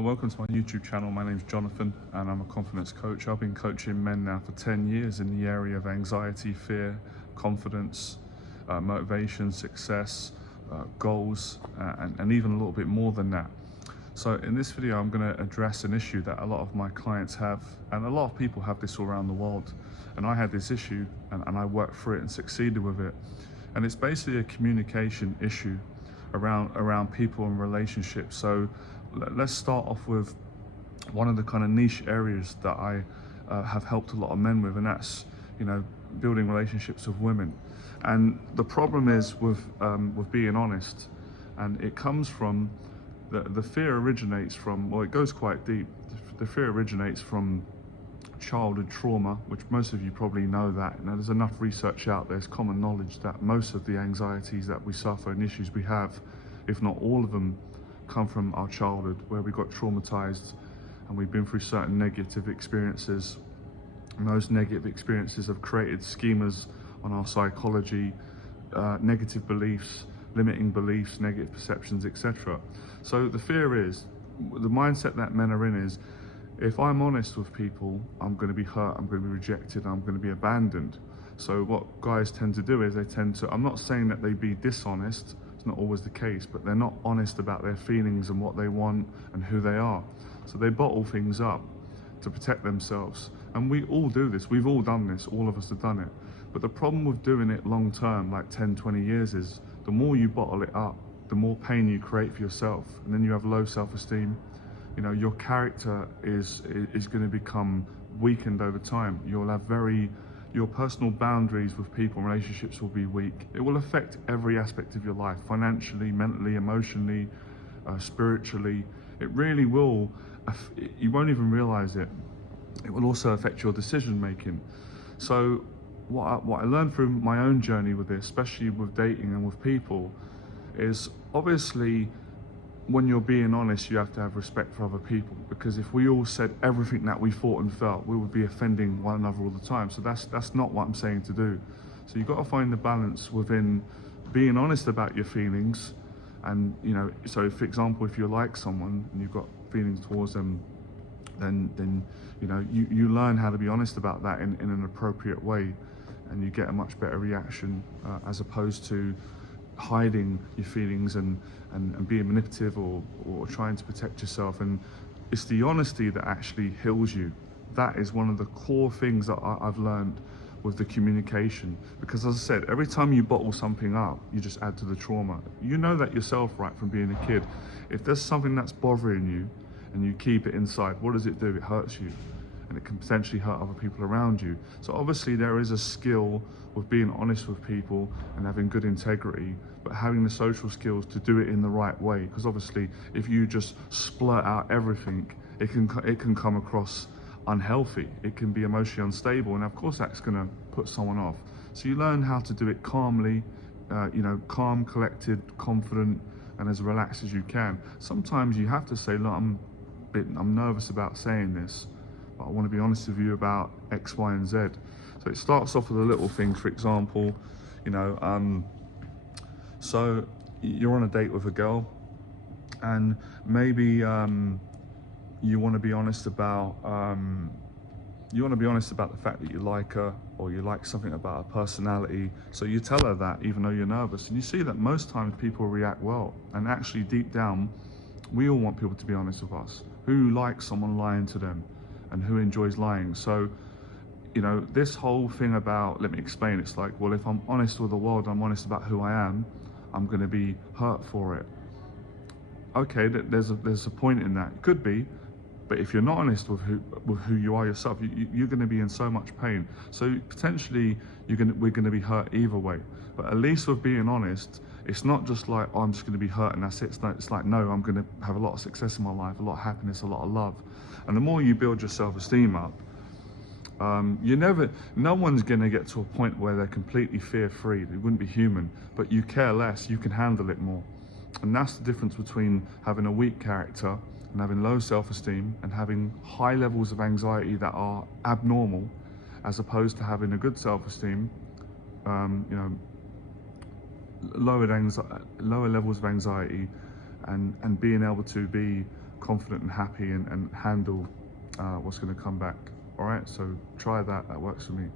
Welcome to my YouTube channel. My name's Jonathan and I'm a confidence coach. I've been coaching men now for 10 years in the area of anxiety, fear, confidence, motivation, success, goals, and even a little bit more than that. So in this video, I'm going to address an issue that a lot of my clients have, and a lot of people have this all around the world. And I had this issue and I worked through it and succeeded with it. And it's basically a communication issue around people and relationships. So let's start off with one of the kind of niche areas that I have helped a lot of men with, and that's, building relationships with women. And the problem is with being honest, and it comes from the fear originates from, well, it goes quite deep. The fear originates from childhood trauma, which most of you probably know that. And there's enough research out there, it's common knowledge that most of the anxieties that we suffer and issues we have, if not all of them, come from our childhood, where we got traumatized and we've been through certain negative experiences. And those negative experiences have created schemas on our psychology, negative beliefs, limiting beliefs, negative perceptions, etc. So the fear is, the mindset that men are in is, if I'm honest with people, I'm going to be hurt, I'm going to be rejected, I'm going to be abandoned. So what guys tend to do is I'm not saying that they be dishonest, it's not always the case, but they're not honest about their feelings and what they want and who they are. So they bottle things up to protect themselves. And we all do this, we've all done this, all of us have done it. But the problem with doing it long term, like 10, 20 years, is the more you bottle it up, the more pain you create for yourself. And then you have low self-esteem. Your character is going to become weakened over time. You'll have your personal boundaries with people and relationships will be weak. It will affect every aspect of your life, financially, mentally, emotionally, spiritually. It really will. You won't even realize it. It will also affect your decision making. So what I learned through my own journey with this, especially with dating and with people, is obviously, when you're being honest, you have to have respect for other people, because if we all said everything that we thought and felt, we would be offending one another all the time. So that's not what I'm saying to do. So you've got to find the balance within being honest about your feelings. And so for example, if you like someone and you've got feelings towards them, then you learn how to be honest about that in an appropriate way, and you get a much better reaction, as opposed to hiding your feelings and being manipulative or trying to protect yourself. And it's the honesty that actually heals you. That is one of the core things that I've learned with the communication, because as I said, every time you bottle something up, you just add to the trauma. You know that yourself, right, from being a kid. If there's something that's bothering you and you keep it inside, what does it do? It hurts you, and it can potentially hurt other people around you. So obviously there is a skill with being honest with people and having good integrity, but having the social skills to do it in the right way. Because obviously if you just splurt out everything, it can come across unhealthy. It can be emotionally unstable, and of course that's going to put someone off. So you learn how to do it calmly, calm, collected, confident, and as relaxed as you can. Sometimes you have to say, look, I'm nervous about saying this, but I want to be honest with you about X, Y, and Z. So it starts off with the little things. For example, so you're on a date with a girl, and maybe you want to be honest about the fact that you like her, or you like something about her personality. So you tell her that, even though you're nervous, and you see that most times people react well. And actually, deep down, we all want people to be honest with us. Who likes someone lying to them, and who enjoys lying? So this whole thing about, let me explain, it's like, well, if I'm honest with the world, I'm honest about who I am, I'm going to be hurt for it. Okay, there's a point in that. It could be, but if you're not honest with who you are yourself, you're going to be in so much pain. So potentially we're going to be hurt either way. But at least with being honest, it's not just like, oh, I'm just going to be hurt and that's it. It's like, no, I'm going to have a lot of success in my life, a lot of happiness, a lot of love. And the more you build your self-esteem up, no one's going to get to a point where they're completely fear-free. They wouldn't be human, but you care less, you can handle it more. And that's the difference between having a weak character and having low self-esteem, and having high levels of anxiety that are abnormal, as opposed to having a good self-esteem, lower levels of anxiety, and being able to be confident and happy and handle what's going to come back. All right, so try that. That works for me.